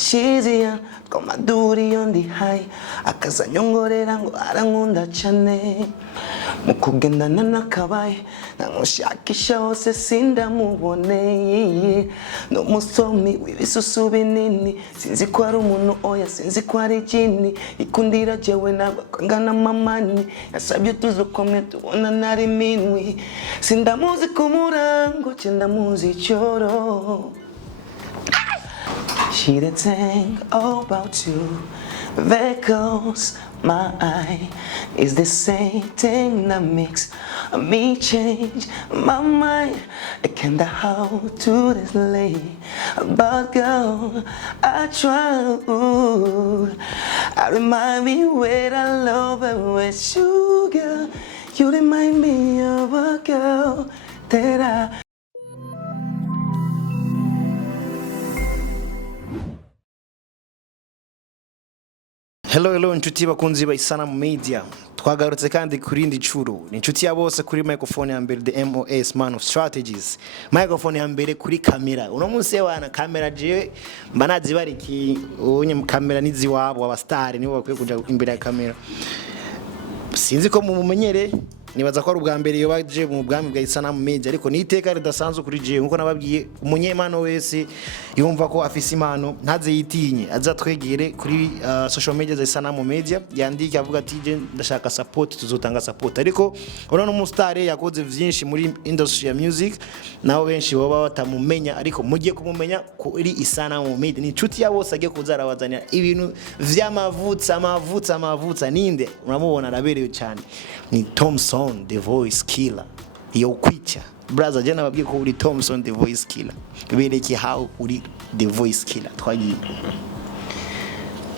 Shizia koma duri yondi hai akazanyongorera ngo arankunda cyane mukugendana nakabaye namushakisha hose sindamuboneye no musomi w'ibisusu binini sinzi ko ari umuntu oya sinzi ko ari jini ikundira jewe nabwo kwangana mamani yasabye tuzokomye tubona nari minwi sindamuzi kumurango cyendamuzi cyoro. She didn't think about you. There goes my eye. Is the same thing that makes me change my mind? I can't how to this late, but girl, I try. I remind me when I love and with sugar. You remind me of a girl that I. Hello inshuti bakunzi ba Isanamu Media, twagarutse kandi kuri ndi curo ni inshuti ya bose kuri microphone ya mbere the MOS man of strategies, microphone ya mbere kuri kamera. Uno munsi wana kamera je mbanazi bariki unye kamera nizi wabo aba star nibo bakwiye kuja imbere ya kamera. Sinzi ko mumumenyere nibaza ko ari ubwa mbere yo baje mu bwami bwa Isanamu Media, ariko niteka ridasanzwe kuri je nkuko nababwiye umunyemano wese yumva ko afise imano ntaze yitinye azatwegere kuri social media za Isanamu Media yandike avuga ati je ndashaka support tuzotanga support. Ariko urano umustar yakoze vyinshi muri industry ya music naho benshi baba batamumenya, ariko mugiye kumumenya kuri Isanamu Media. Ni inshuti ya bose agiye kuzarabazanya ibintu vy'amavutsa ninde uramubona araberewe cyane, ni Thomson the voice killer. Yo kwica brother jana babwiye ko uri Thomson the voice killer, bereke how uri the voice killer. Twagiye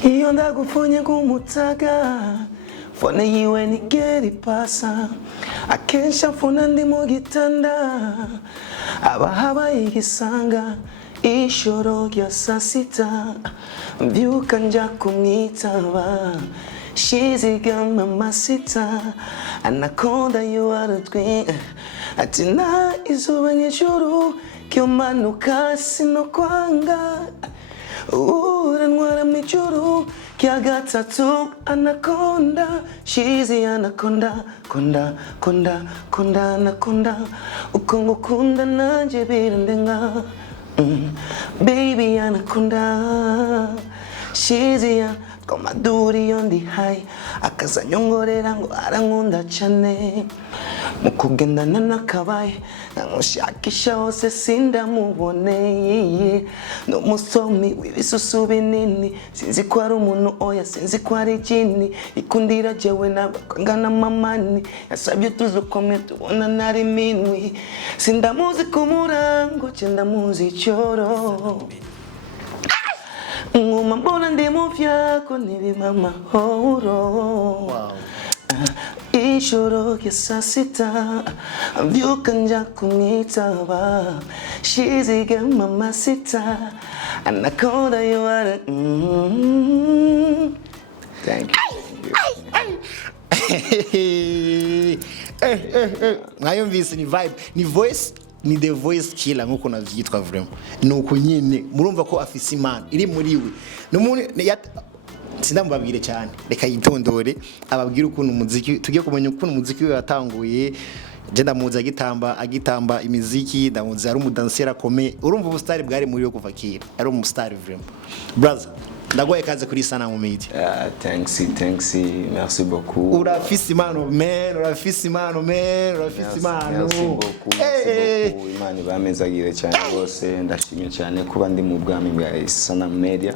iyo ndagufonye kumutaga fone yiwe nigeri pasa akesha fona ndi mu gitanda abahaba igisanga ishoro rya sasita mbyuka nja kumwitaba. She's a girl, mamacita, anaconda you are the twin. Atina izuba nyejuru kyomanuka sino kwanga uranwara mwijuru kya gatatu anaconda. She's a anaconda, konda anaconda uko ngukunda nanje birandenga. Baby anaconda. She's a koma duri yondi hai akazanyongorera ngo arankunda cyane mukugendana nakabaye namushakisha hose sindamuboneye no musomi w'ibisusu binini sinzi ko ari umuntu oya sinzi ko ari jini ikundira jewe nabwo kwangana mamani yasabye tuzokomye tubona nari minwi sindamuzi kumurango cyendamuzi cyoro. Nguma mbona ndimo vyako nibimama horo ishoro kisasita mbyuka nja kumwitaba. She's a girl mamacita anaconda you are. Thank you. Mwayumvise ni vibe ni voice ni the voice killer nkuko navyitwa vraiment nuko nyine murumva ko afise imana iri muri we n'umuntu sindambabwire cyane reka yitondore ababwira ukuntu umuziki tugiye kumenya ukuntu umuziki we yatanguye. Je ndamuza agitamba imiziki ndamuza ari umudansera komeye. Urumva ubustari bwari muri yo kuva kera ari umustar vraiment brother. Ndagoye kaze kuri Isanamu Media. Thanks, merci beaucoup. Urafise imano man, urafise imano. Merci beaucoup. Imana bamezagire cyane bose, ndashimye cyane kuba ndi mu bwami bwa Isanamu Media.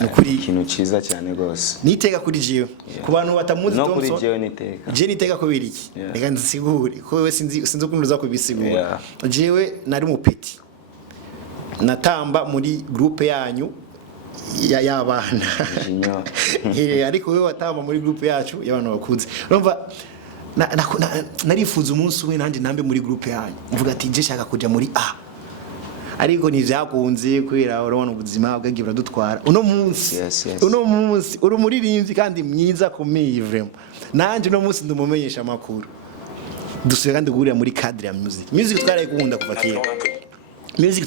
Nukuri ikintu ciza cyane gose. Niteka kuri jiyo. Ku bantu batamuzi Thomson. No kuri jiyo niteka. Je niteka ko biriki. Reka nzisigure ko wewe sinzi ukuntu uza kubisigura. Jewe nari mu peti. Natamba muri groupe yanyu y'abana ariko wewe watamba muri groupe yacu y'abantu bakunze. Urumva narifuza umunsi we nanje nambe muri groupe yanyu mvuga ati je shaka kuja muri A, ariko nivyakunze kwera urabona ubuzima bwagiye buradutwara. Uno munsi uri umuririmbyi kandi mwiza komeye vraiment. Nanje uno munsi ndumumenyesha amakuru dusuye kandi gurira muri cadre ya music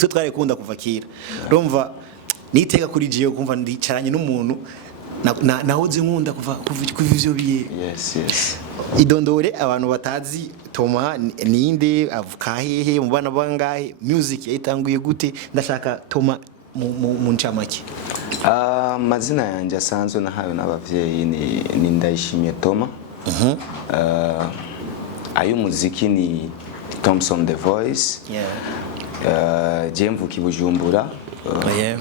twarayikunda kuva kera. Urumva niteka kuri jiyo kumva ndicaranye n'umuntu nahoze nkunda kuva ivyo biye. Yes. Idondore abantu batazi Toma ninde avuka hehe mu bana bangahe music yayitanguye gute ndashaka Toma mu ncamake. Amazina yanjye asanzwe nahawe n'abavyeyi ni Ndayishimiye Toma. Ay'umuziki ni Thomson the Voice. Je mvuka Bujumbura.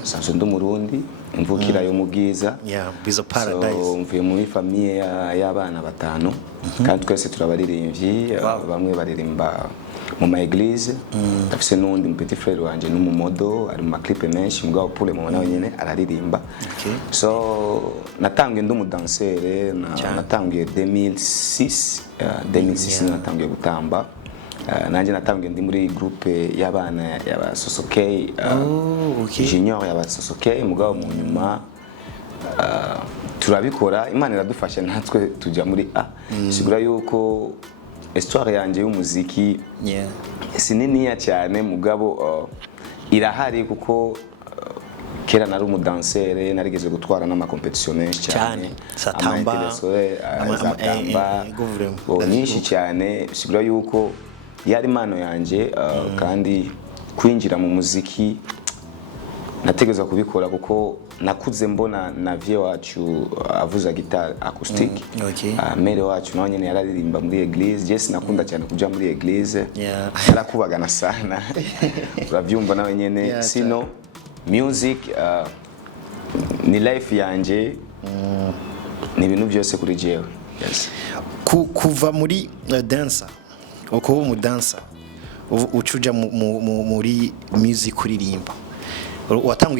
Sanzwe ndi Murundi mvukira yo mu Bwiza. Bwiza Paradise. So mvuye muri famille y'abana batanu kandi twese turabaririmbyi. Bamwe baririmba mu ma église. Ndafise n'undi petit frère wanje n'umumodo ari mu clip menshi mugabo pour le moment nawe nyene araririmba. So natangiye ndi umudansere natangiye 2006 natangiye gutamba. Nanje natangiye ndi muri groupe y'abana y'aba Sosokey junior y'aba Sosokey mugabo mu nyuma turabikora Imana iradufasha natwe tujya muri sigura yuko histoire yanje y'umuziki sininiya cyane mugabo irahari kuko kera nari umudansere narigeze gutwara n'amakompetition menshi cyane satamba nyinshi cyane sigura yuko yari mano yanje kandi kwinjira mu muziki nategeza kubikora kuko nakuze mbona na vie wacu avuza guitar acoustic. Mere wacu nawe nyene yararirimba muri église. Je sinakunda cyane kuja muri église. Yarakubagana sana. Uravyumva nawe nyene sino music ni life yanje. Ni ibintu byose kuri jewe. Kuva muri dancer uko mu dancer ucuja muri music kuririmba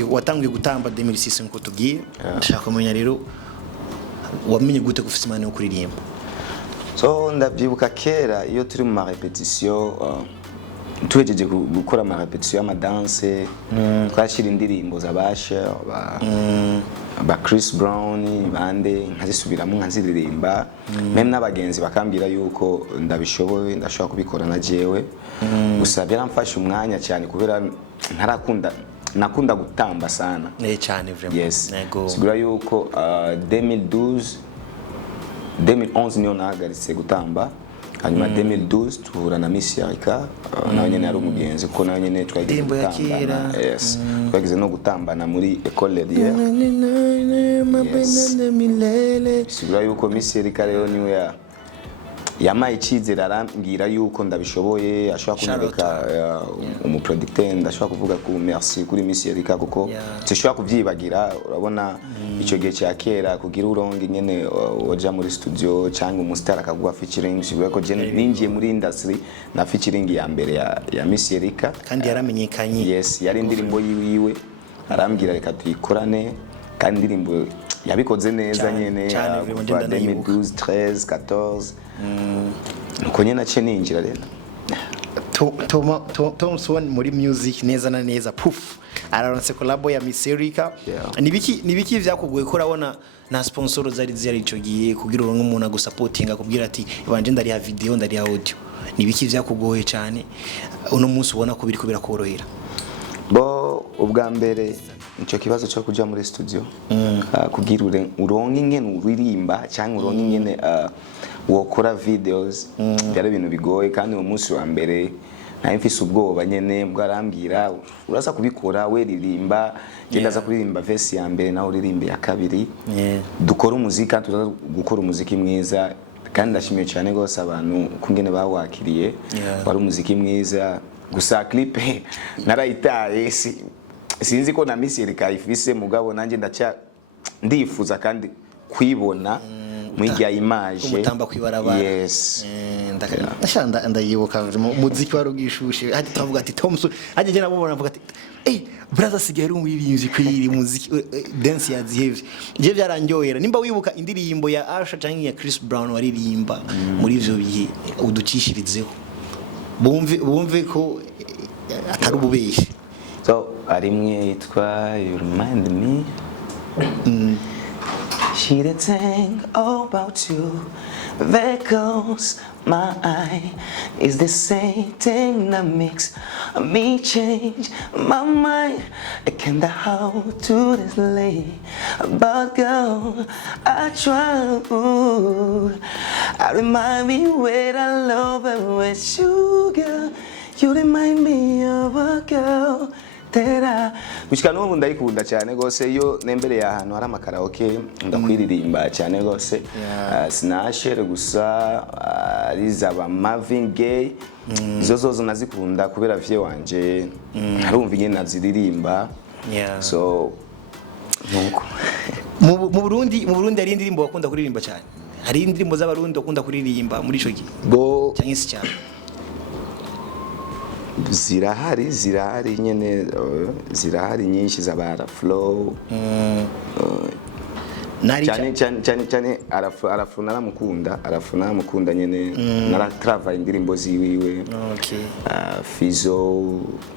watanguye gutamba 2006 nko tugiye ndashaka kumenya rero wamenye gute gufite imana yo kuririmba. So ndabyibuka kera iyo turi mu repetition tuwejeje gukora ama repetition y'ama danse twashira indirimbo z'abasha ba Chris Brown bande nkazisubiramo nkaziririmba meme n'abagenzi bakambira yuko ndabishoboye ndashobora kubikora na jewe gusa byaramfasha umwanya cyane kubera nakunda gutamba sana cyane vraiment. Yes. Sigura yuko 2011 niyo nahagaritse gutamba hanyuma 2012 tuhura na Miss Yarika nawe nyene ari umugenzi kuko nawe nyene twagiye gutamba. Yes. Twagize no gutambana muri école d'hier. Sigura yuko Miss Yarika rero niwe yamaye icyizere arambwira yuko ndabishoboye ashobora kunyereka umuproducteur ndashobora kuvuga ko merci kuri Miss Yarika kuko zishobora kuvyibagira. Urabona icyo gihe cya kera kugira uronge nyene oja muri studio cyangwa umustar akaguha featuring sigura ko je ningiye muri industry na featuring ya mbere ya Miss Yarika kandi yaramenyekanye. Yes, yari indirimbo yiwe arambwira reka tuyikorane kandi indirimbo yabikoze neza nyene 2012 13 14 nuko nyene nace ninjira rero Thomson muri music neza na neza puf araronse collabo ya Miss Yarika. Nibiki vyakugoye ko urabona na sponsor zari ico gihe kugira uronke umuntu agusupportinga kubwira ati banje ndari ya video ndari ya audio. Nibiki vyakugoye cyane uno munsi ubona ko biri kubira korohera? Ubwa mbere nicyo kibazo cyo kuja muri studio kugira uronke ingene uririmba cyangwa uronke ingene wokora videos byari ibintu bigoye kandi mu munsi wa mbere naye mfise ubwoba nyene bwarambwira uraza kubikora we ririmba genda za kuririmba verse ya mbere naho uririmbe ya kabiri dukora umuziki kandi tuza gukora umuziki mwiza kandi ndashimiye cyane gose abantu kungene bawakiriye wari umuziki mwiza gusa clip narayitaye sinzi ko na Miss Yarika ifise mugabo nanje ndifuza kandi kwibona mwijya image umutamba kwibarabara. Yes. Ndayibuka muziki warugishushe hadi twavuga ati Thomson aje je nabona avuga ati brother sigari umwibinzi kwiri muziki dance ya zihevye je byarandyohera nimba wibuka indirimbo ya Asha cyangwa ya Chris Brown waririmba muri ivyo bihe uducishirizeho bumve ko atari ububeshi. So arimwe yitwa You Remind Me She did think about you. There goes my eye. Is the same thing that makes me change my mind? I can't how to this late, but girl, I try. I remind me when I love it with you, girl. You remind me of a girl. Gushika n'ubu ndayikunda cyane gose iyo nembere y'ahantu hari amakaraoke ndakwiririmba cyane gose sinashere gusa rizaba Marvin Gaye zozo nazikunda kubera vie wanje harumva ingene naziririmba so nuko mu Burundi hari indirimbo bakunda kuririmba cyane hari indirimbo z'abarundi bakunda kuririmba muri ico gihe cyangwa se cyane zirahari nyene zirahari nyinshi zabara flow cyane arafu naramukunda nyene naratrava indirimbo ziwiwe Fizo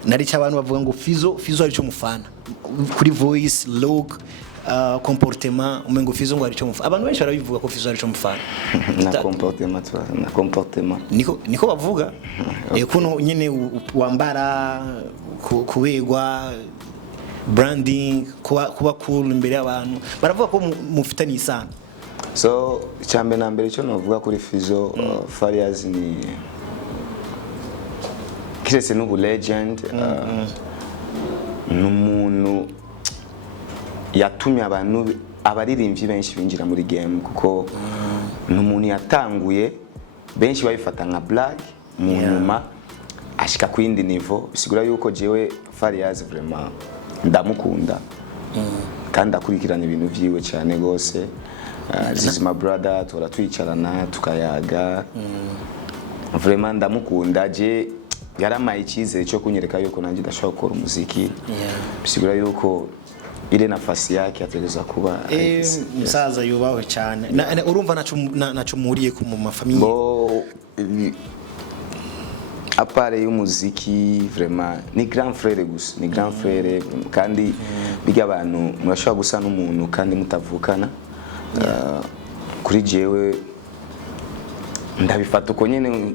nari cy'abantu bavuga ngo Fizo ari cyo mufana kuri voice look comportement umengo Fizo ngo ari cyo mufana abantu benshi barabivuga ko Fizo ari cyo mufana na comportement niko bavuga kuno nyene wambara kuwegwa branding kuba cool imbere y'abantu baravuga ko mufitanye isano so cyambe na mbere cyo novuga kuri Fizo Farias ni kirese n'ubu legend n'umuntu yatumye abantu abaririmbyi benshi binjira muri game kuko n'umuntu yatanguye benshi babifata nka black mu nyuma ashika ku yindi niveau bisigura yuko jewe Farias vraiment ndamukunda kandi akurikirana ibintu vyiwe cyane gose this is my brother tora twicarana tukayaga vraiment ndamukunda je yaramaye icyizere cyo kunyereka yuko nanjye ndashobora gukora umuziki bisigura yuko ile nafasi yake ategeza kuba musaza yubaho cyane urumva naco muriye ku mu mafamilie apare y'umuziki vraiment ni grand frère gusa ni grand frère kandi biga abantu murashobora gusa n'umuntu kandi mutavukana kuri jewe ndabifata uko nyene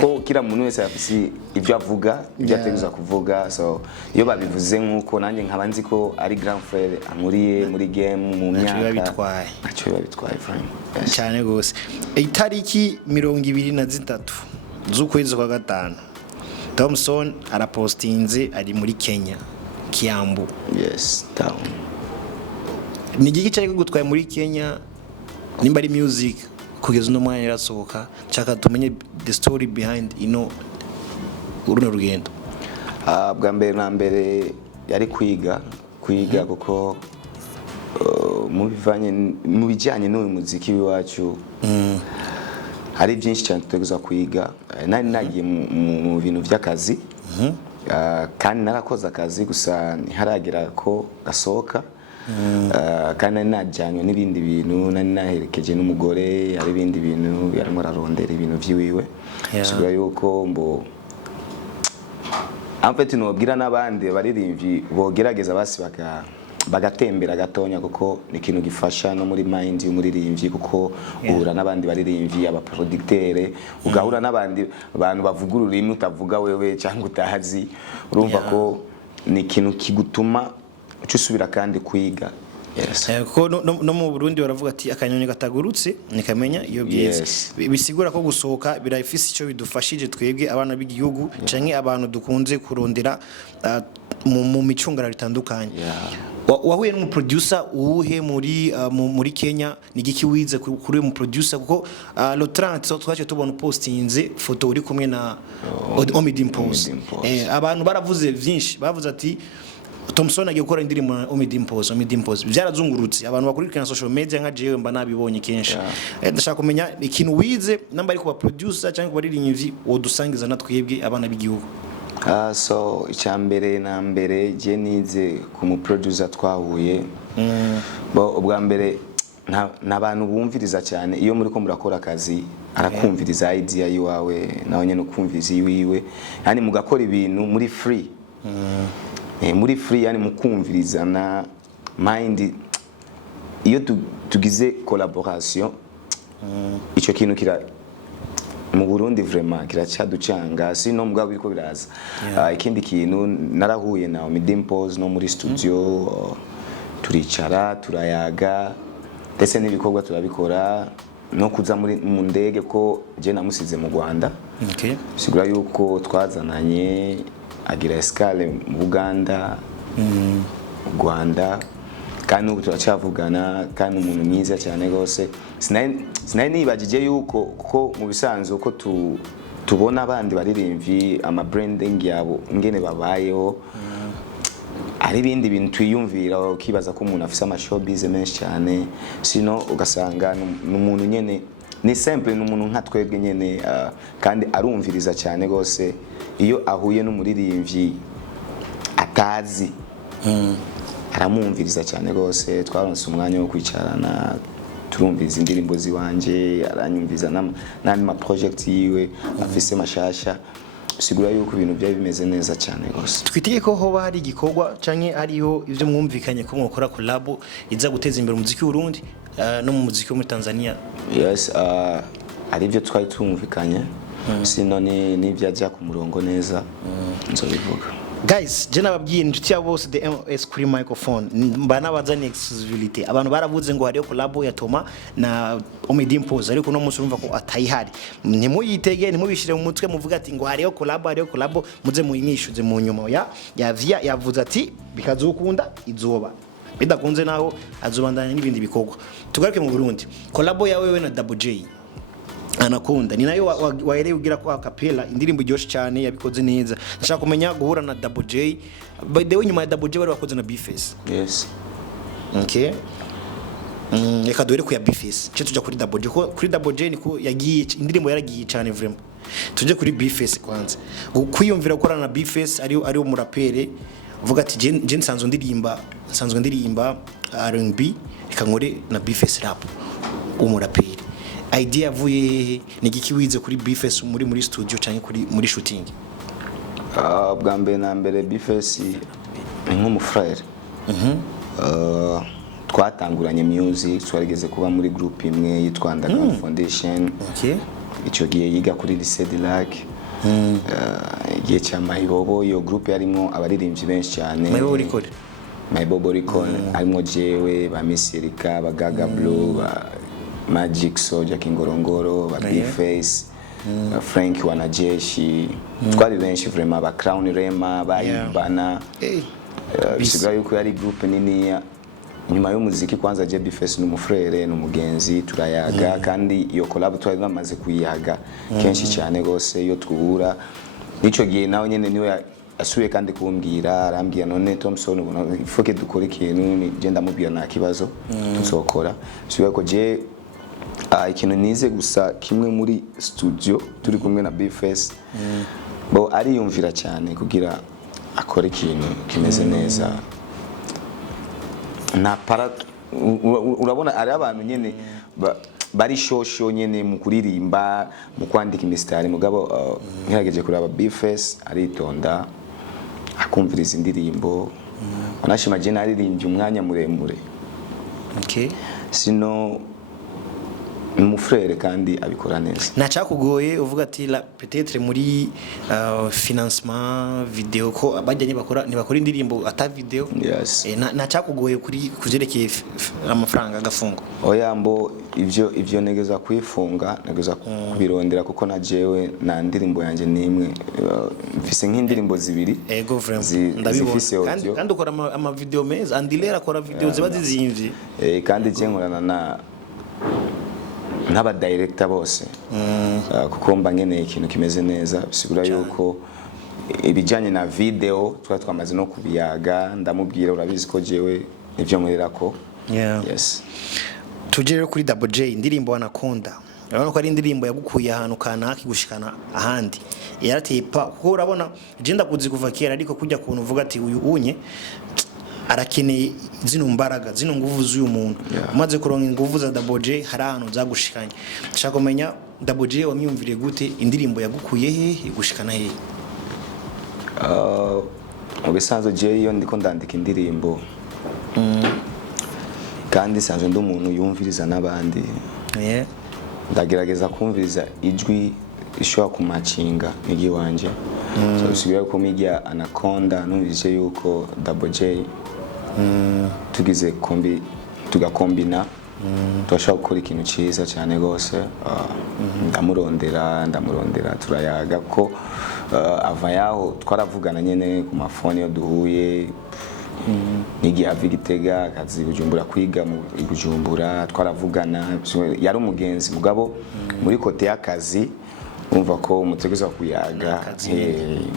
ko kira muntu wese afisi ibyo avuga ibyo ategeza kuvuga so iyo babivuze nkuko nanjye nkaba nzi ko ari grand frère amuriye muri game mu myaka acho babitwaye cyane gose itariki 23 z'ukwezi kwa gatanu Thomson arapostinze ari muri Kenya Kiambu town ni giki cyari gutwaye muri Kenya nimba ari music kugeza no mwanya yarasohoka cyaka tumenye the story behind uruno rugendo bwa mbere na mbere yari kwiga kuko mu bijyanye n'uyu muziki w'iwacu hari byinshi cyane tuteguza kwiga nari nagiye mu bintu by'akazi kandi narakoze akazi gusa ntiharagera ko gasohoka kandi najyanywe n'ibindi bintu nari naherekeje n'umugore hari ibindi bintu yarimo ararondera ibintu by'iwiwe sigura yuko mbo amfete nobwira n'abandi baririmbyi bogerageza basi bagatembera gatonya kuko ni ikintu gifasha no muri mind y'umuririmbyi kuko uhura n'abandi baririmbyi aba producteur ugahura n'abandi bantu bavuga ururimi utavuga wewe cyangwa utahazi urumva ko ni ikintu kigutuma usubira kandi kwiga kuko no mu Burundi baravuga ati akanyoni gatagurutse nikamenya iyo byiza bisigura ko gusohoka birafise icyo bidufashije twebwe abana b'igihugu canke abantu dukunze kurondera mu micungara ritandukanye wahuye n'umu producer uwuhe muri Kenya ni giki wize kuri mu producer kuko le 30 twaje tubona postinze photo uri kumwe na Indirimbo abantu baravuze byinshi bavuze ati Thomson agiye gukora indirimbo Indirimbo byarazungurutse abantu bakurikirana social media nka jewe mba nabibonye kenshi ndashaka kumenya ikintu wize namba ari kuba producer cyangwa kubaririmvyi wodusangiza natwebwe abana b'igihugu so icyambere na mbere je nize ku mu producer twahuye ubwa mbere n'abantu bumviriza cyane iyo muri ko murakora akazi arakumviriza idea yiwawe nawe nyene ukumviriza yiwe yani mugakora ibintu muri free yani mukumviriza na mind iyo tugize collaboration ico kintu kira mu Burundi vraiment kiracaducanga sino mugabo biriko biraza. Ikindi kintu narahuye na Indirimbo no muri studio turicara turayaga ndetse n'ibikorwa turabikora no kuza muri mu ndege ko je namusize mu Rwanda. Okay. Sigura yuko twazananye agira escale mu Uganda, Rwanda, kandi ubu turacavugana kandi umuntu mwiza cyane gose. Sinari nibagije yuko kuko mu bisanzwe uko tubona abandi baririmvyi ama branding yabo ngene babayeho ari bindi bintu twiyumvira ukibaza ko umuntu afise ama showbiz menshi cyane, sino ugasanga n'umuntu nyene ni simple n'umuntu nka twebwe nyene kandi arumviriza cyane gose iyo ahuye n'umuririmbyi atazi aramumviriza cyane gose. Twaronse umwanya wo kwicarana turumviza indirimbo ziwanje, aranyumviza n'andi ma project yiwe afise mashasha, sigura yuko ibintu byari bimeze neza cyane gose. Twitiye ko hoba hari igikorwa canke hariho ivyo mwumvikanye ko mwokora collab iza guteza imbere umuziki w'Urundi no mu muziki wo muri Tanzania. Yes, ari byo twari tumvikanye, sino ni byaja ku murongo neza nzobivuga. Guys, je nababwiye inshuti ya bose the MOS kuri microphone mbana bazanye exclusivity. Abantu baravuze ngo hariyo collab ya Thoma na Indirimbo ariko no musi urumva ko atayihari. Ntimuyitege ntimubishire mu mutwe muvuga ati ngo hariyo collab muze muyinishuze mu nyuma ya via yavuze ati bikazukunda izoba. Bidakunze naho azobandanya n'ibindi bikorwa. Tugaruke mu Burundi. Collab ya wewe na Double J Anakunda ni nayo waere ugira kwa capella indirimbo iryoshe cyane yabikoze neza. Nashaka kumenya guhura na Double J. By the way nyuma ya Double J bari bakoze na B-Face. Yes. Okay. Reka duhere ku ya B-Face. Cyo tujya kuri Double J. Kuri Double J niko yagiye indirimbo yaragiye cyane vraiment. Tuje kuri B-Face kwanza. Kwiyumvira gukorana na B-Face ari umurapere uvuga ati je nsanzwe ndirimba R&B reka nkore na B-Face rap umurapere. Idea yavuye ni giki wize kuri B-Face muri studio cyane muri shooting? Bwa mbere na mbere B-Face ni nk'umufrère. Twatanguranye music, twarigeze kuba muri group imwe yitwa Underground Foundation. Okay. Ico gihe yiga kuri Lycée de Lac. Igihe cya Mayibobo, iyo group yarimo abaririmbyi benshi cyane. Mayibobo record harimo jewe ba Miss Erika, ba Gaga Blue, ba Magic Soldier Kingorongoro, ba B-Face, Frank Wanajeshi, twari benshi vraiment, ba Crown Rema, ba Ibana. Bisigaye yuko yari group nini. Nyuma y'umuziki kwanza je B-Face n'umufrère n'umugenzi turayaga, kandi iyo collab twari bamaze kuyiyaga kenshi cyane gose iyo twura. Nico gihe nawe nyene niwe asuye kandi kumbwira, arambwira none Thomson ubona ifoke dukora ikintu, je ndamubwira nta kibazo tuzokora. Bisigaye ko je ikintu nize gusa kimwe muri studio turi kumwe na B-Face bo ariyumvira cyane kugira akora ikintu kimeze neza. Na para urabona ari abantu nyene bari shosho nyene mu kuririmba mu kwandika imistari, mugabo nkirageje kuraba B-Face aritonda akumviriza indirimbo. Anashima je naririmbye umwanya muremure. Okay. Sino umufrère kandi abikora neza. Nacakugoye uvuga ati la peut-être muri financement video ko abajyanye ntibakora indirimbo ata video. Yes. Nacakugoye kuri kujerekeye amafaranga agafungo. Oya mbo ivyo negeza kwifunga, negeza kubirondera kuko na jewe na ndirimbo yanje nimwe mfise nk'indirimbo zibiri. Ego vraiment ndabibona. Kandi ukora ama video meza, Andilera akora video ziba zizimvye. Kandi je nkorana n'aba director bose. Kuko mba nkeneye ikintu kimeze neza, bisigura yuko ibijanye na video twamaze no kubiyaga, ndamubwira urabizi ko jewe nivyo nkorera ko. Yes. Tujere kuri Double J indirimbo Anakunda. Urabona ko ari indirimbo yagukuye ahantu kanaka gushikana ahandi. Yaratepa kuko urabona je ndakuzi kuva kera, ariko kujya kuntu uvuga ati uyu unye arakeneye zino mbaraga zino nguvu z'uyu muntu. Umaze kuronka inguvu za Double J hari ahantu zagushikanye. Ndashaka kumenya Double J wamyumvire gute, indirimbo yagukuye he gushikana he? Ubisanzwe je iyo ndiko ndandika indirimbo kandi sanzwe ndi umuntu yumviriza n'abandi ndagerageza kumviriza ijwi ishobora kumacinga nigi wanje so bisigaye ko mijya anaconda numvise yuko Double J tugize tugakombina turashaka gukora ikintu cyiza cyane gose ndamurondera turayaga ko ava yaho twaravugana nyene ku mafone yo duhuye nigi ava Gitega akazi Bujumbura kwiga mu Bujumbura twaravugana yari umugenzi mugabo muri kote y'akazi umva ko umuteguza kuyaga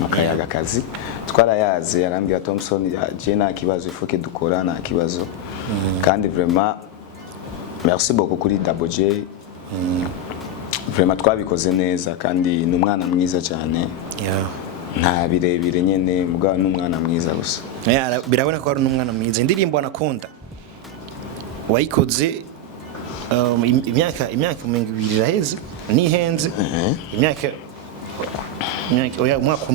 makayaga akazi twarayaze arambira Thomson je nta kibazo ifoke dukora nta kibazo kandi vraiment merci beaucoup kuri Double J vraiment twabikoze neza kandi n'umwana mwiza cyane nta birebire nyene mugabo n'umwana mwiza gusa birabona ko ari n'umwana mwiza. Indirimbo Anaconda wayikoze imyaka 2 iraheze nihenze imyaka umwaka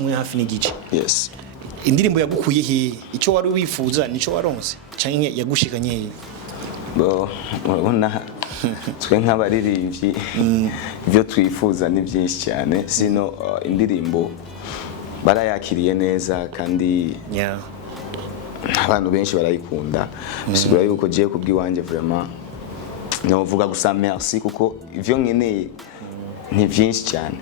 umwe hafi n'igice. Yes. Indirimbo yagukuye he? Icyo wari wifuza nico waronse canke yagushikanye he? Urabona twe nk'abaririmbyi ibyo twifuza ni byinshi cyane sino indirimbo barayakiriye neza kandi abantu benshi barayikunda bisigura yuko je kubwiwanje vraiment novuga gusa merci kuko ivyo nkeneye ni byinshi cyane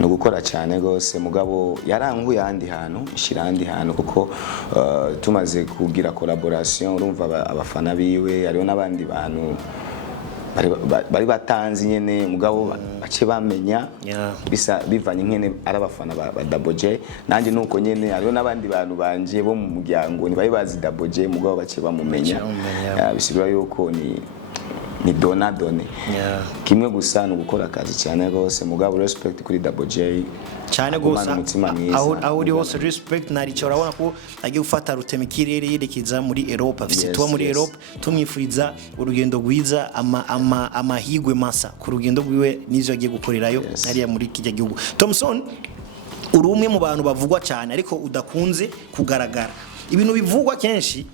no gukora cyane gose mugabo yaranguye handi hantu ishira handi hantu kuko tumaze kugira collaboration urumva abafana biwe ariho nabandi bantu bari batanzi nyene mugabo bace bamenya bisa bivanye nkene arabafana ba Double J nanje nuko nyene ariho nabandi bantu banje bo mu muryango ni bari bazi Double J mugabo bace bamumenya bisigura yuko ni donadone kimwe gusa no gukora akazi cyane gose mugabo respect kuri Double J cyane gose aho uri hose respect nari cyo urabona ko agiye gufata ruteme kirere yerekeza muri Europe afite tuwa muri Europe tumwifuriza urugendo rwiza amahigwe masa ku rugendo rwiwe nizo agiye gukorerayo ari muri kijya gihugu. Thomson uri umwe mu bantu bavugwa cyane ariko udakunze kugaragara ibintu bivugwa kenshi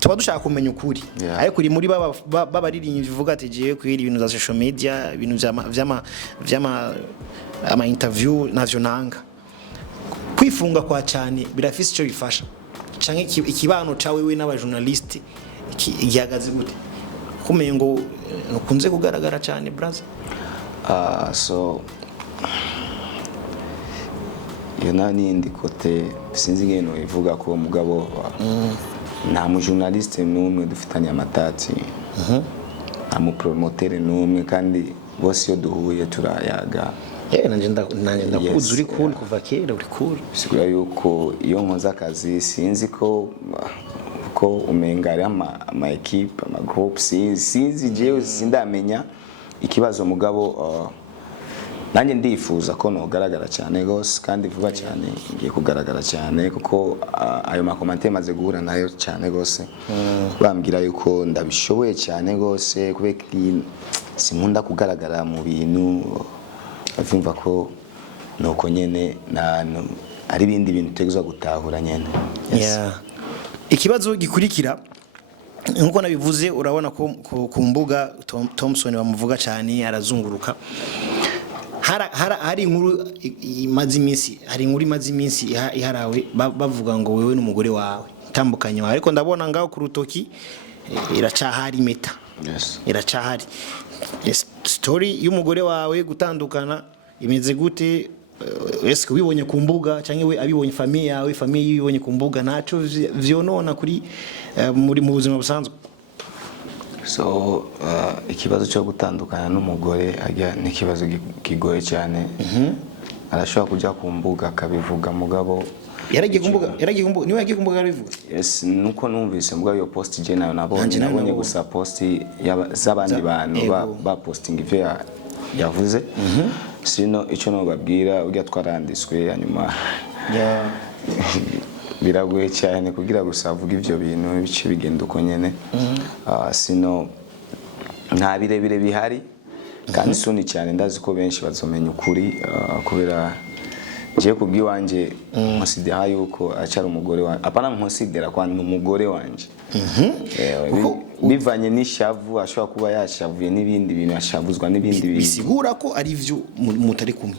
tuba dushaka kumenya ukuri ariko uri muri babaririmbyi bivuga ati giye kwira ibintu za social media ibintu ama interview navyo nanga kwifunga kwa cyane birafise icyo bifasha canke ikibano cawe we n'aba journalist gihagaze gute kumenya ngo ukunze kugaragara cyane brother so nani ndi kote sinzi ngeno ivuga ko mugabo nta mu journaliste n'umwe dufitanye amatati nta mu promoter n'umwe kandi bose yo duhuye turayaga nanje ndakuzi uri cool kuva kera uri cool bisigura yuko iyo nkoza akazi sinzi ko umenga ari ama equipe ama group sinzi jewe sindamenya ikibazo mugabo nanjye ndifuza ko nogaragara cyane gose kandi vuba cyane ngiye kugaragara cyane kuko ayo makomante maze guhura nayo cyane gose bambwira yuko ndabishoboye cyane gose kubera sinkunda kugaragara mu bintu avumva ko nuko nyene ari ibindi bintu tegezwa gutahura nyene. Ikibazo gikurikira nkuko nabivuze urabona ko ku mbuga Thomson bamuvuga cyane arazunguruka hari inkuru imaze iminsi iharawe bavuga ngo wewe n'umugore wawe tambukanye wawe ariko ndabona ngaho ku rutoki iracahari meta iracahari story y'umugore wawe gutandukana imeze gute ese wibonye ku mbuga cyangwa we abibonye famille yawe famille yibonye ku mbuga naco vyonona kuri muri mu buzima busanzwe so ikibazo cyo gutandukana n'umugore ajya n'ikibazo kigoye cyane arashobora kujya ku mbuga akabivuga mugabo yaragiye ku mbuga niwe yagiye ku mbuga arabivuga yes nuko numvise mugabo yo post je nayo nabonye gusa post z'abandi bantu ba posting ivyo yavuze sino icyo no babwira ujya twarandiswe hanyuma biragoye cyane kugira gusa avuga ivyo bintu bice bigenda uko nyene sino nta birebire bihari kandi suni cyane ndazi ko benshi bazomenya ukuri kubera je kubwiwanje musidera yuko acara umugore wa apana musidera kwa umugore wanje bivanye n'ishavu ashobora kuba yashavuye n'ibindi bintu ashavuzwa n'ibindi bintu bisigura ko ari vyo mutari kumwe.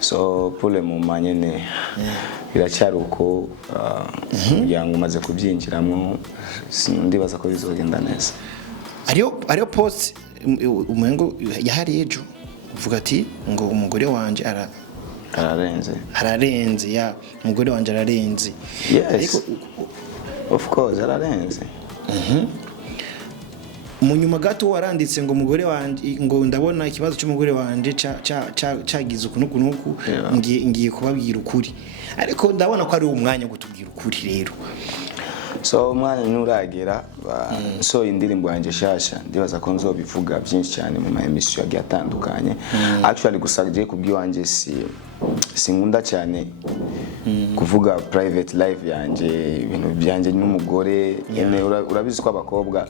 So pour le moment nyene biracyari uko yangu maze kubyinjiramo ndibaza ko bizogenda neza. Ariyo post umengo yahari ejo uvuga ati ngo umugore wanje ararenze ya umugore wanje ararenze. Yes, of course ararenze. Munyuma gato waranditse ngo umugore wanje ngo ndabona ikibazo cy'umugore wanje cagize ukunuku ngiye kubabwira ukuri, ariko ndabona ko ari umwanya wo gutubwira ukuri rero. So umwanya nuragera so indirimbo yanje shasha ndibaza ko nzobivuga byinshi cyane mu ma emission yagiye atandukanye. Actually gusaje kubwiwanje sinkunda cyane kuvuga private life yanje, ibintu byanje n'umugore. Urabizi ko abakobwa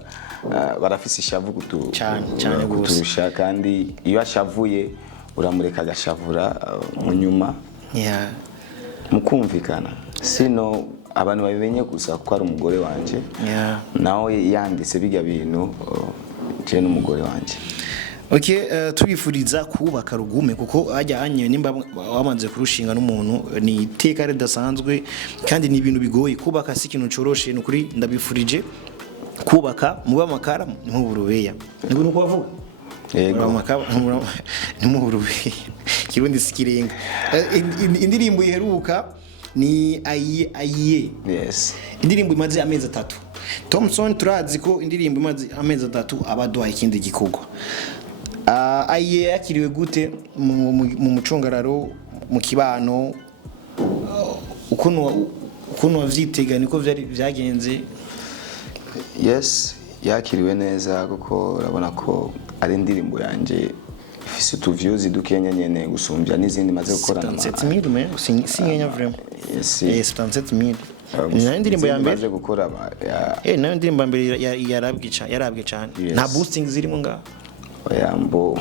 barafise ishavu kuturusha, kandi iyo ashavuye uramureka agashavura mu nyuma mukumvikana, sino abantu babimenye gusa ko ari umugore wanje nawe yanditse bijya bintu je n'umugore wanje. Okay, tubifuriza kubaka rugume kuko ajya hanye nimba wamanze kurushinga n'umuntu ni iteka ridasanzwe kandi ni ibintu bigoye kubaka, si ikintu coroshe. Nukuri ndabifurije kubaka muba makara mu burubeya nibwo kubavuga yego makaba mu burubeya kirundi sikirenga. Indirimbo iheruka ni aye. Yes, indirimbo imaze amezi 3. Thomson turazi ko indirimbo imaze amezi 3 abaduha ikindi gikorwa. Aye yakiriwe gute mu mucungararo mu kibano, ukuntu wavyiteganya ko byagenze? Yes, yakiriwe neza kuko urabona ko ari indirimbo yanje ifise utuviews dukenya nyene gusumbya n'izindi maze gukorana 77000 mais sinyenya vraiment. Yes, 77000 ni indirimbo ya mbere maze gukora nayo indirimbo ya mbere yarabwe cyane. Nta boosting zirimo nga oyambo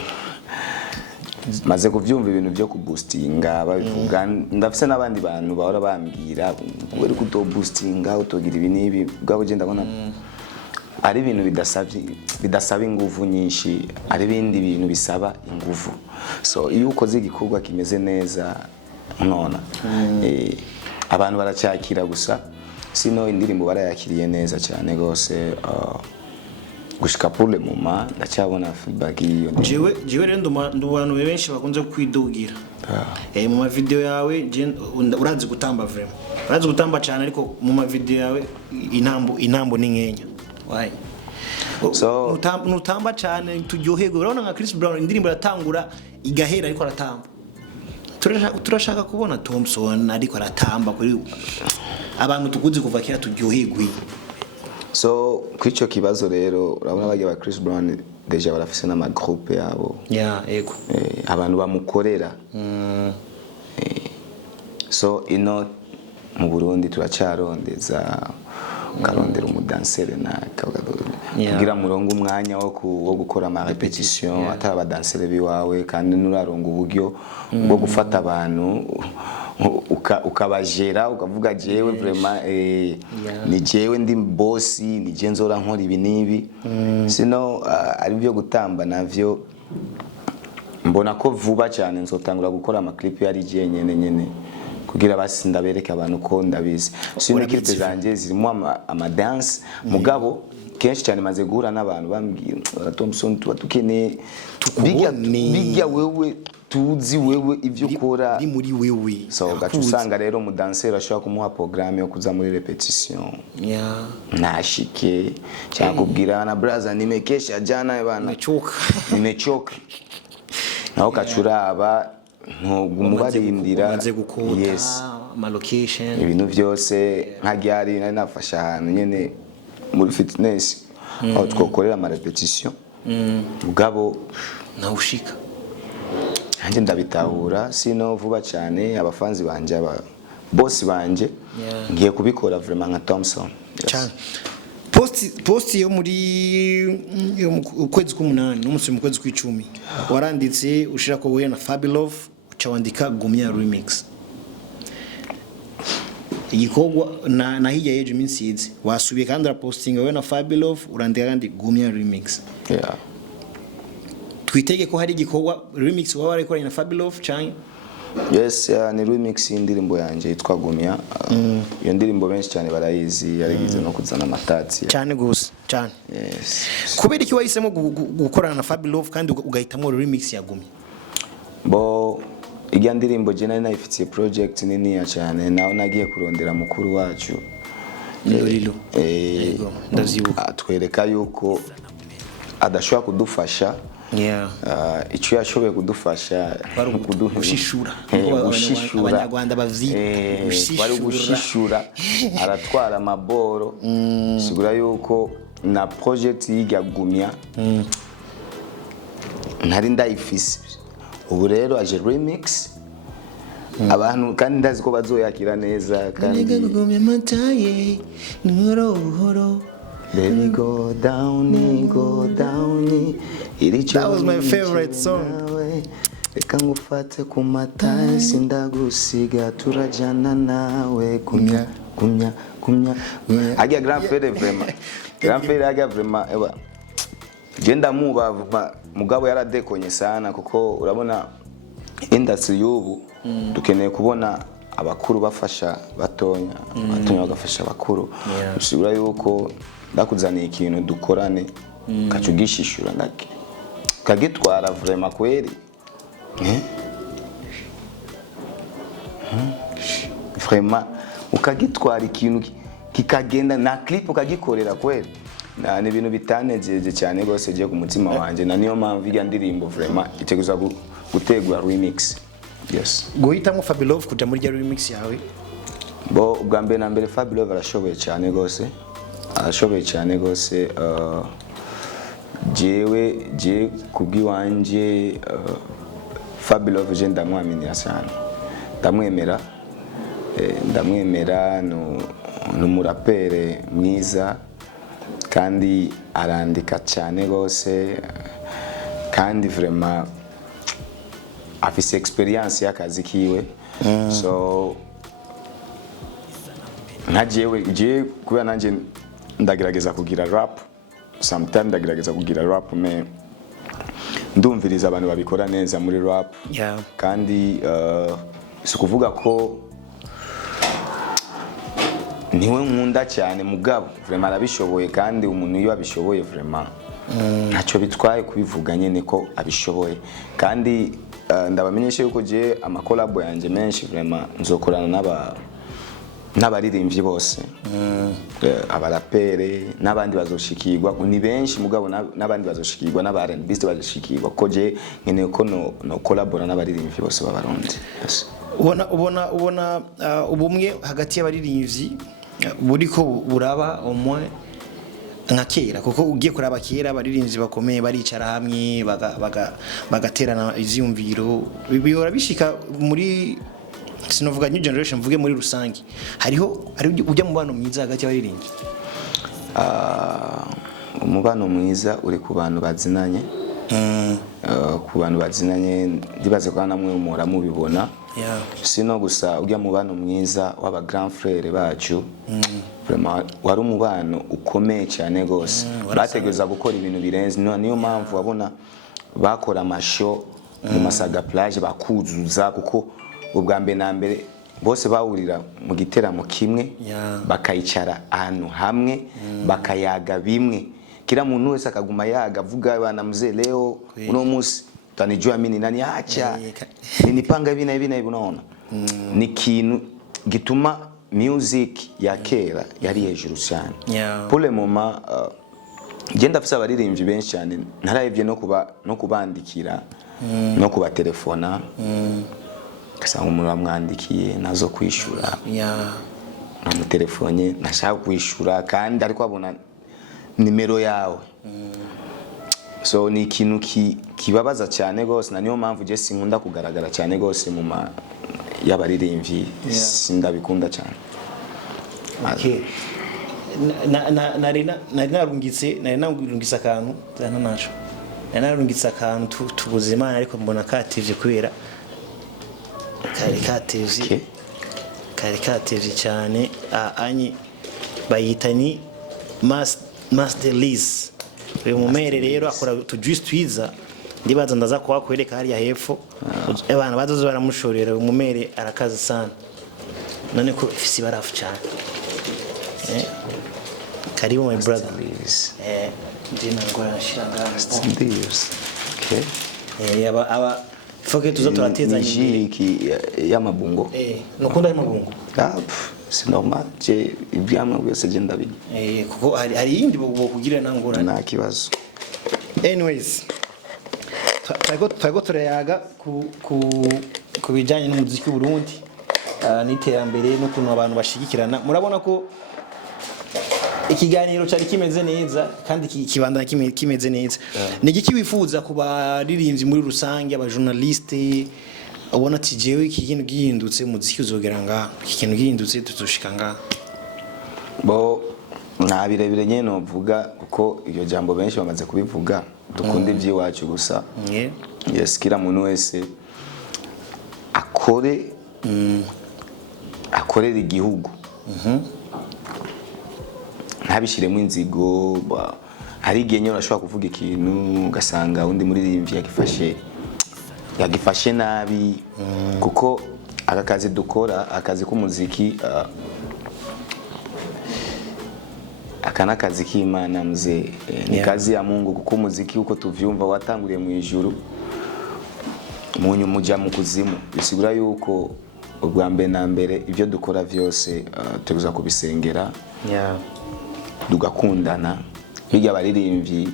maze kuvyumva ibintu byo kuboostinga babivuga. Ndafise n'abandi bantu bahora bambwira uri kuto boostinga utogira ibi nibi, bwabo je ndabona ari ibintu bidasaba ingufu nyinshi, ari ibindi bintu bisaba ingufu. So iyo ukoze igikorwa kimeze neza nona abantu baracyakira gusa, sino indirimbo barayakiriye neza cyane gose. Gushika pour le moment ndacyabona feedback iyo. Jewe rero ndubantu benshi bakunze kwidugira mu ma video yawe urazi gutamba vraiment, urazi gutamba cyane, ariko mu ma video yawe intambo ni nkenya. Why? So nutamba cyane turyoherwe. Urabona nka Chris Brown indirimbo yatangura igahera ariko aratamba. Turashaka kubona Thomson ariko aratamba kuri abantu tuguzi kuva kera turyoherwe. So kwico kibazo rero urabona bagiye ba Chris Brown deja barafise n'ama groupe yabo yego abantu bamukorera. So ino mu Burundi turacyarondeza ukarondera umudansere na kugira murongo umwanya wo gukora ama repetition atari abadansere biwawe, kandi nuraronga uburyo bwo gufata abantu ukabajera ukavuga jewe vraiment ni jewe ndi boss, ni je nzora nkora ibi nibi. Sino ari byo gutamba navyo mbona ko vuba cyane nzotangura gukora ama clip yari je nyene kugira basi ndabereka abantu ko ndabizi. Sino clip zanje zirimo ama dance mugabo kenshi cyane maze guhura n'abantu bambwira Thomson tukeneye bijya wewe tuzi wewe ivyo ukora ari muri wewe. So gacu usanga rero umudanseri ashobora kumuha programme yo kuza muri repetition nashike cyangwa kubwira na brother nimekesha jana bana nimechoka naho kacuraba mubarindira maze gukota yes ama location ibintu byose nk'agyari nari nafasha ahantu nyene muri fitness aho twokorera ama repetition mugabo na ushika anje ndabitahura, sino vuba cyane abafanzi banje aba boss banje ngiye kubikora vraiment nka Thomson cyane. Post yo muri ukwezi k'umunani n'umunsi mu kwezi kw'icumi waranditse ushira ko we na FabeLove ucawandika Gumya remix. igikorwa na hirya y'ejo iminsi yize wasubiye kandi urapostinga wowe na FabeLove urandika kandi gumya remix. Yeah. Twitege ko hari igikorwa remix waba warakoranye na FabeLove cyane? Yes, ni remix y'indirimbo yanjye yitwa Gumya. Iyo ndirimbo benshi cyane barayizi, yarigize no kuzana amatati. Cyane gusa, cyane. Yes. Kubera iki wahisemo gukorana na FabeLove kandi ugahitamo remix ya Gumya? Bo ijya ndirimbo je nari nayifitiye project nini cyane, naho nagiye kurondera mukuru wacu. Lilo. Ndavyibuka. Atwereka yuko adashobora kudufasha. Yeah. Icyo yashoboye kudufasha gushishura abanyarwanda bari gushishura aratwara amaboro sigura yuko na project yiga Gumya ntari ndayifise ubu rero aje remix abantu kandi ndazi ko bazoyakira neza kandi Gumya mataye nuhoro. Let me go down. That was my favorite song. Reka ngufate ku mataye sindagusiga turajana nawe Gumya. Agia grand frère vraiment. Grand frère agia vraiment eba. Genda muba mugabo yaradekonye sana kuko urabona industry y'ubu dukeneye kubona abakuru bafasha batonya bagafasha abakuru. Ushobora yuko ndakuzaniye ikintu dukorane kacugishishura ngake kagitwara vraiment kweri vraiment ukagitwara ikintu kikagenda na clip ukagikorera kweri ni ibintu bitanejeje cyane gose je ku mutima wanje na niyo mpamvu ijya ndirimbo vraiment iteguza gutegura remix. Yes. Guhitamo FabeLove kuja muri remix yawe? Bo ubwa mbere na mbere FabeLove arashoboye cyane gose jewe kubwiwanje FabeLove je ndamwaminira cyane ndamwemera n'umurapere mwiza kandi arandika cyane gose kandi vraiment afise experience y'akazi kiwe. So je kuba nanje ndagerageza kugira rap sometimes ndagerageza kugira rap me ndumviriza abantu babikora neza muri rap. Yeah. Kandi sikuvuga ko niwe nkunda cyane mugabo vraiment arabishoboye kandi umuntu iyo abishoboye vraiment ntacyo bitwaye kubivuga nyene ko abishoboye kandi ndabamenyesha yuko je amakolabo yanje menshi vraiment nzokorana n'abaririmbyi bose abarapere n'abandi bazoshikirwa ni benshi mugabo n'abandi bazoshikirwa n'abarende biste bazoshikirwa ko je nkeneye ko no collabora n'abaririmbyi bose b'abarundi. Yes. ubona ubumwe hagati y'abaririmbyi buriko buraba omwe nka kera kuko ugiye kuraba kera abaririmbyi bakomeye baricara hamwe bagaterana ivyumviro bihora bishika muri sinovuga new generation mvuge muri rusangi hari ujya mu bano mwiza hagati y'abaririmbyi. Umubano mwiza uri ku bantu bazinanye ku bantu bazinanye ndibaze ko namwe umura mubibona. Yeah. Sino gusa ujya mu bano mwiza w'aba grand frère bacu vraiment wari umubano ukomeye cyane gose bategeza gukora ibintu birenze niyo mpamvu wabona bakora amasho mu Masaga plage bakuzuza kuko ubwa mbere na mbere bose bawurira mu giteramo kimwe. Yeah. Bakayicara ahantu hamwe bakayaga bimwe kila muntu wese akaguma yaga avuga bana mzee leo uno musi tanijua mimi nani acha ninipanga hivi na hivi na hivi unaona ni kintu gituma music ya kera yari hejuru cyane. Yeah. Pour le moment genda afisa abaririmbyi benshi cyane ntarayivye no kubandikira no kubatelefona kasanga umuntu bamwandikiye nazo kwishura. Yeah. Na telefone nashaka kwishura kandi ariko abona nimero yawe. So ni ikintu kibabaza cyane gose na niyo mpamvu je sinkunda kugaragara cyane gose mu y'abaririmbyi. Sindabikunda cyane. Okay. narungitse akantu naco narungitse akantu tubuze Imana ariko mbona kativye kubera kare katevye. kari kateje cyane anyi bayita ni master Liz. Uyu mumere rero akora tujuice twiza ndibaza ndaza kwa kwereka hariya hepfo abana bazoze baramushorera uyu mumere arakaza sana none ko ifisi barafu cyane karibu my brother ndina ngora nashiranga Ndios. Okay. aba foke tuzo turateza nyingi y'amabungo nukunda y'amabungo c'est normal je ibyama byose je ndabinya kuko hari yindi bokugira nangora nta kibazo. Anyways twago turayaga ku bijanye n'umuziki w'u Burundi n'iterambere n'ukuntu abantu bashigikirana murabona ko ikiganiro cyari kimeze neza kandi kibandana kimeze neza ni iki wifuza ku baririmbyi muri rusange aba journaliste ubona ati jewe iki kintu gihindutse muziki uzogera nga iki kintu gihindutse tuzoshika nga bo nta birebire nyene novuga kuko iyo jambo benshi bamaze kubivuga dukunda iby'iwacu gusa yes kila muntu wese akorera igihugu ntabishiremo inzigo hari igihe nyine urashobora kuvuga ikintu ugasanga undi muririmbyi yagifashe nabi kuko aka kazi dukora akazi k'umuziki aka n'akazi k'Imana mzee ni kazi ya Mungu kuko umuziki uko tuvyumva watanguriye mu ijuru munyu muja mu kuzimu bisigura yuko ubwa mbere na mbere ivyo dukora vyose tuza kubisengera dugakundana hirya baririmbyi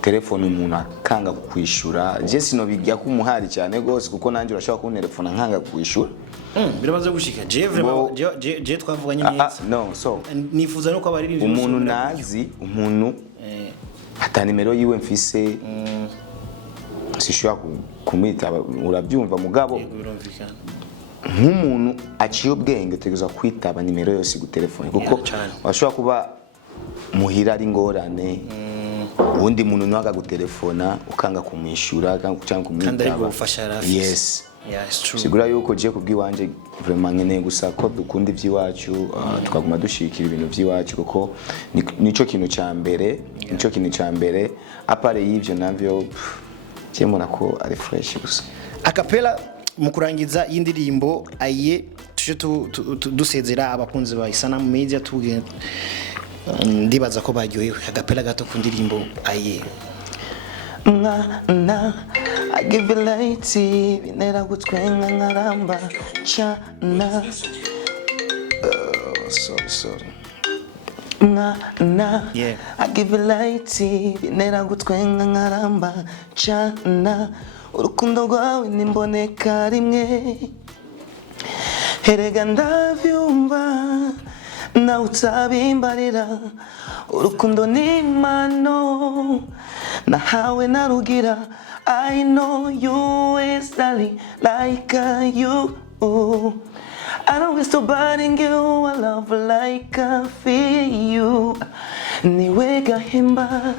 telefone umuntu akanga kukwishura je sino bijya kumuhari cyane gose kuko nanje urashaka kuntelefona nkanga kukwishura birabaze gushika je twavuganye neza no so nifuza no ko abaririmbyi umuntu nazi umuntu ata nimero yiwe mfise sishobora kumwita urabyumva mugabo nk'umuntu aciye ubwenge tegeza kwitaba nimero yose ku telefone kuko washobora kuba muhira ari ngorane undi muntu nwaga gutelefona ukanga kumwishura cyangwa kumwitaba yes sigura yuko je kubwiwanje vraiment nkeneye gusa ko dukunda iby'iwacu tukaguma dushikira ibintu by'iwacu kuko nico kintu ca mbere apare y'ivyo navyo cyemura ko ari fresh gusa acapella mu kurangiza y'indirimbo aye tuje dusezera abakunzi ba Isanamu Media tuge ndibaza ko baryohewe acapella gato ku ndirimbo aye I give you light binera gutwenga nkaramba chana sorry I give you light binera gutwenga nkaramba chana urukundo rwawe nimboneka rimwe herega ndavyumva na utabimbarira urukundo ni impano nahawe narugira I know you is darling like you I don't wish to burning you I love like I feel you niwe gahimba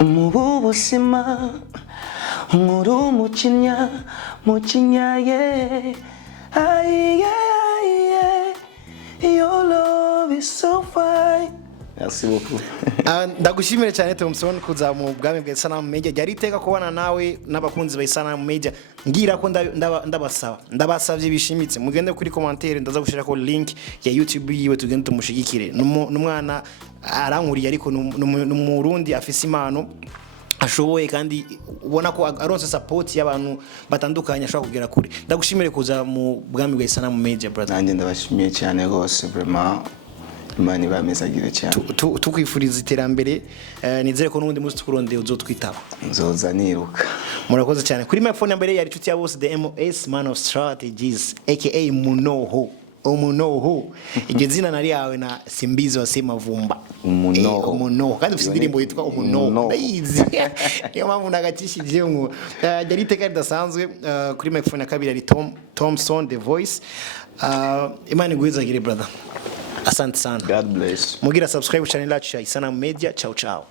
mu bubuzima nkuru mucinya ye your love is so fine. Merci beaucoup. Ndagushimira cyane Thomson kuza mu bwami bwa Isanamu Media yari iteka kubana nawe n'abakunzi ba Isanamu Media ngira ko ndabasavye bishimitse mugende kuri commentaire ndaza gushira ko link ya YouTube yiwe tugende tumushigikire n'umwana arankuriye ariko n'umurundi afise impano ashoboye kandi ubona ko aronse support y'abantu batandukanye ashaka kugera kure ndagushimire kuza mu bwami bwa Isanamu Media brother nanjye ndabashimiye cyane gose vraiment Imana ibamezagire cyane tukwifuriza iterambere nizere ko n'undi munsi tukurondeye uzotwitaba nzoza niruka murakoze cyane kuri microphone mbere yari inshuti ya bose the MOS man of strategies aka Umunoho iryo zina nari yawe na simbizi wasema vumba umunoho kandi ufite indirimbo yitwa umunoho ndayizi niyo mpamvu ndagacishije ngo yari iteka ridasanzwe kuri microphone ya kabiri ari Thomson the voice Imana iguhezagire brother asante sana God bless mugira subscribe channel yacu ya Isanamu Media ciao